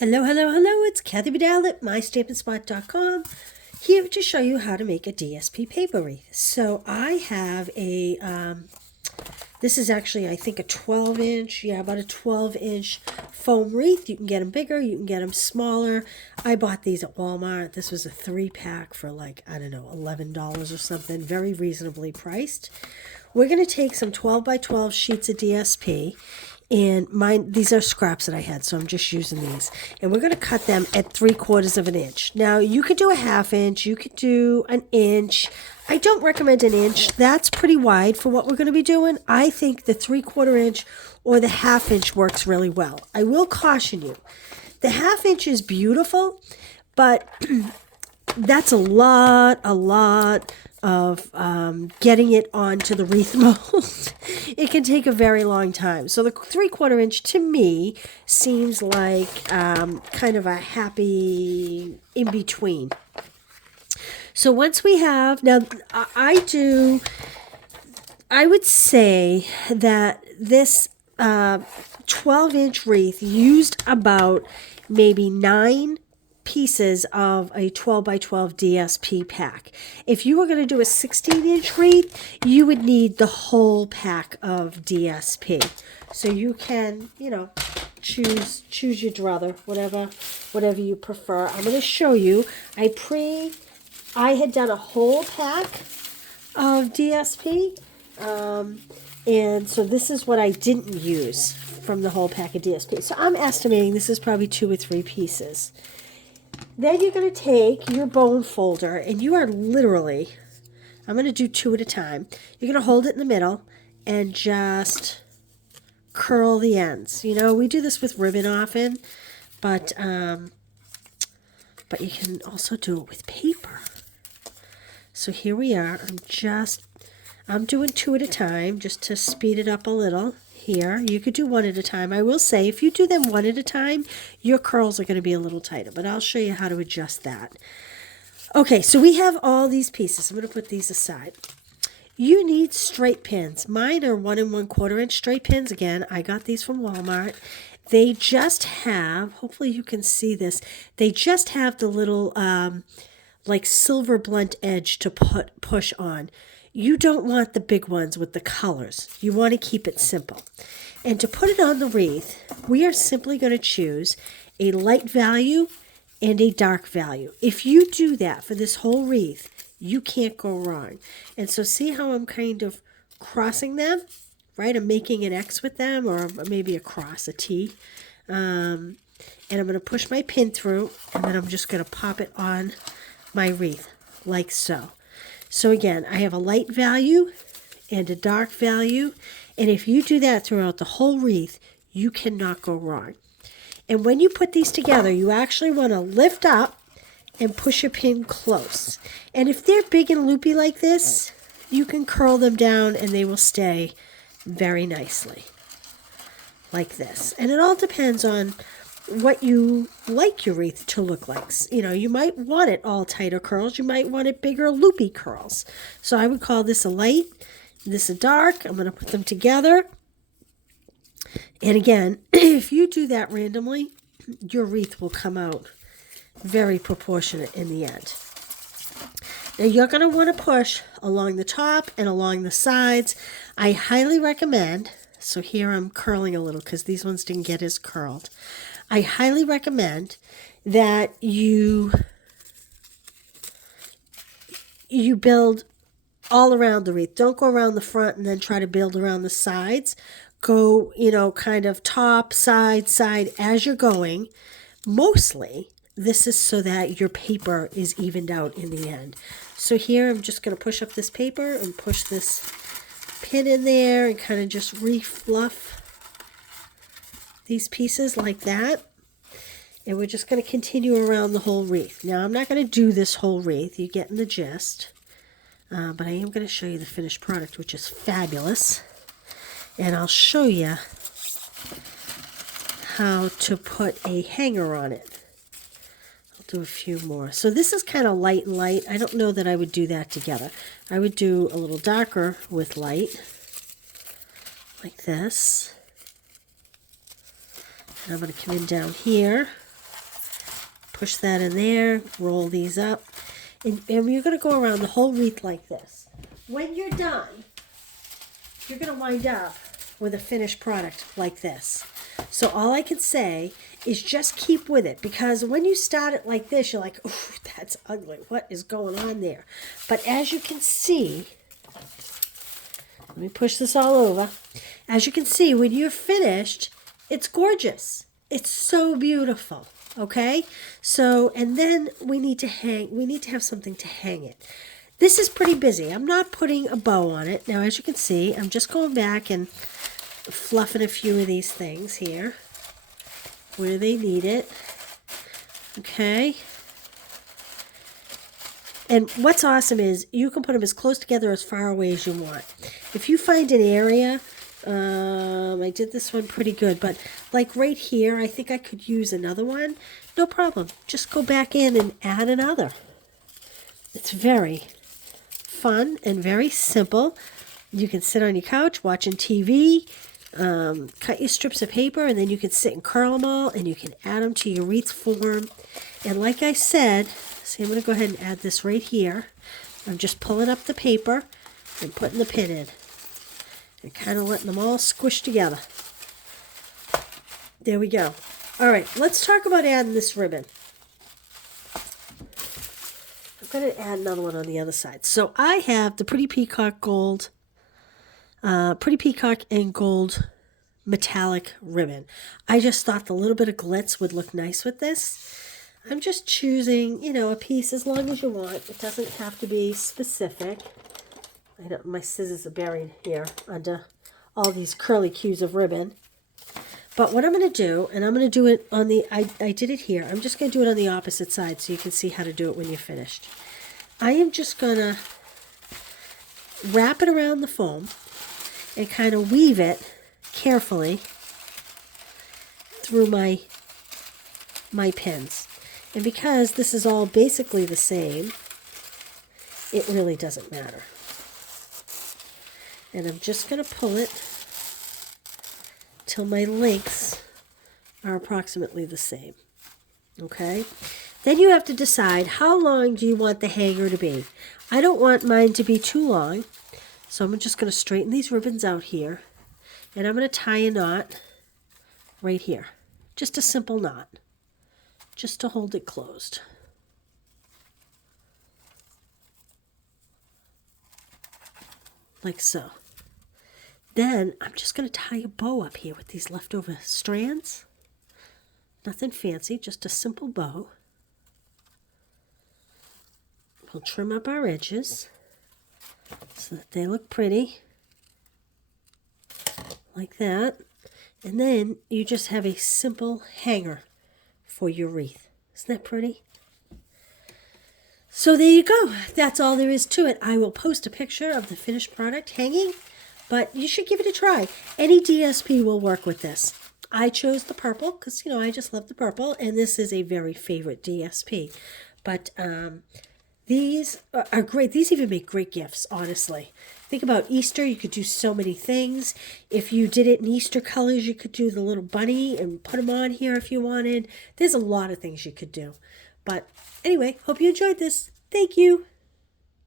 Hello, hello, hello, it's Kathy Bedell at mystampinspot.com, here to show you how to make a DSP paper wreath. So I have this is actually, I think, a 12-inch, about a 12-inch foam wreath. You can get them bigger, you can get them smaller. I bought these at Walmart. This was a 3-pack for like, I don't know, $11 or something, very reasonably priced. We're going to take some 12 by 12 sheets of DSP. And these are scraps that I had, so I'm just using these. And we're going to cut them at 3/4 of an inch. Now, you could do a 1/2 inch, you could do an inch. I don't recommend an inch. That's pretty wide for what we're going to be doing. I think the 3/4 inch or the 1/2 inch works really well. I will caution you. The 1/2 inch is beautiful, but that's a lot of getting it onto the wreath mold. It can take a very long time. So the 3/4 inch to me seems like kind of a happy in between. So once we have, now I would say that this 12-inch wreath used about maybe 9 pieces of a 12 by 12 DSP pack. If you were going to do a 16-inch wreath, you would need the whole pack of DSP. So you can, choose your druther, whatever you prefer. I'm going to show you. I had done a whole pack of DSP, and so this is what I didn't use from the whole pack of DSP. So I'm estimating this is probably 2 or 3 pieces. Then you're going to take your bone folder, and you are literally, I'm going to do 2 at a time. You're going to hold it in the middle and just curl the ends. We do this with ribbon often, but you can also do it with paper. So here we are. I'm doing 2 at a time just to speed it up a little. Here, you could do 1 at a time. I will say, if you do them 1 at a time, your curls are going to be a little tighter, but I'll show you how to adjust that. Okay, so we have all these pieces. I'm going to put these aside. You need straight pins. Mine are 1 1/4 inch straight pins. Again, I got these from Walmart. They just have, hopefully you can see this, they just have the little like silver blunt edge to push on. You don't want the big ones with the colors. You want to keep it simple. And to put it on the wreath, we are simply going to choose a light value and a dark value. If you do that for this whole wreath, you can't go wrong. And so see how I'm kind of crossing them, right? I'm making an X with them, or maybe a cross, a T. And I'm going to push my pin through, and then I'm just going to pop it on my wreath, like so. So again, I have a light value and a dark value, and if you do that throughout the whole wreath, you cannot go wrong. And when you put these together, you actually want to lift up and push your pin close. And if they're big and loopy like this, you can curl them down and they will stay very nicely, like this. And it all depends on what you like your wreath to look like. You might want it all tighter curls. You might want it bigger loopy curls. So I would call this a light, this a dark. I'm going to put them together. And again, if you do that randomly, your wreath will come out very proportionate in the end. Now you're going to want to push along the top and along the sides. I highly recommend, so here I'm curling a little because these ones didn't get as curled. I highly recommend that you build all around the wreath. Don't go around the front and then try to build around the sides. Go, kind of top, side as you're going. Mostly, this is so that your paper is evened out in the end. So here I'm just going to push up this paper and push this pin in there and kind of just refluff these pieces like that. And we're just going to continue around the whole wreath. Now, I'm not going to do this whole wreath. You're getting the gist. But I am going to show you the finished product, which is fabulous. And I'll show you how to put a hanger on it. I'll do a few more. So this is kind of light and light. I don't know that I would do that together. I would do a little darker with light, like this. And I'm going to come in down here Push that in there, roll these up, and you're going to go around the whole wreath like this. When you're done, you're going to wind up with a finished product like this. So all I can say is just keep with it, because when you start it like this, you're like, oh, that's ugly. What is going on there? But as you can see, let me push this all over. As you can see, when you're finished, it's gorgeous. It's so beautiful. Okay? So, and then we need to have something to hang it. This is pretty busy. I'm not putting a bow on it. Now, as you can see, I'm just going back and fluffing a few of these things here where they need it. Okay. And what's awesome is you can put them as close together as far away as you want. If you find an area, I did this one pretty good, but like right here, I think I could use another one. No problem. Just go back in and add another. It's very fun and very simple. You can sit on your couch watching TV, cut your strips of paper, and then you can sit and curl them all, and you can add them to your wreath form. And like I said, see, I'm going to go ahead and add this right here. I'm just pulling up the paper and putting the pin in and kind of letting them all squish together. There we go. All right, let's talk about adding this ribbon. I'm going to add another one on the other side. So I have the Pretty Peacock Gold, Pretty Peacock and Gold metallic ribbon. I just thought the little bit of glitz would look nice with this. I'm just choosing, you know, a piece as long as you want. It doesn't have to be specific. I don't, my scissors are buried here under all these curly cues of ribbon. But what I'm going to do, and I'm going to do it on the, I did it here. I'm just going to do it on the opposite side so you can see how to do it when you're finished. I am just going to wrap it around the foam and kind of weave it carefully through my pins. And because this is all basically the same, it really doesn't matter. And I'm just going to pull it till my lengths are approximately the same. Okay? Then you have to decide how long do you want the hanger to be. I don't want mine to be too long, so I'm just going to straighten these ribbons out here, and I'm going to tie a knot right here. Just a simple knot, just to hold it closed. Like so. Then I'm just going to tie a bow up here with these leftover strands. Nothing fancy, just a simple bow. We'll trim up our edges so that they look pretty. Like that. And then you just have a simple hanger for your wreath. Isn't that pretty? So there you go. That's all there is to it. I will post a picture of the finished product hanging, but you should give it a try. Any DSP will work with this. I chose the purple because, you know, I just love the purple, and this is a very favorite DSP. But these are great. These even make great gifts, honestly. Think about Easter. You could do so many things. If you did it in Easter colors, you could do the little bunny and put them on here if you wanted. There's a lot of things you could do. But anyway, hope you enjoyed this. Thank you.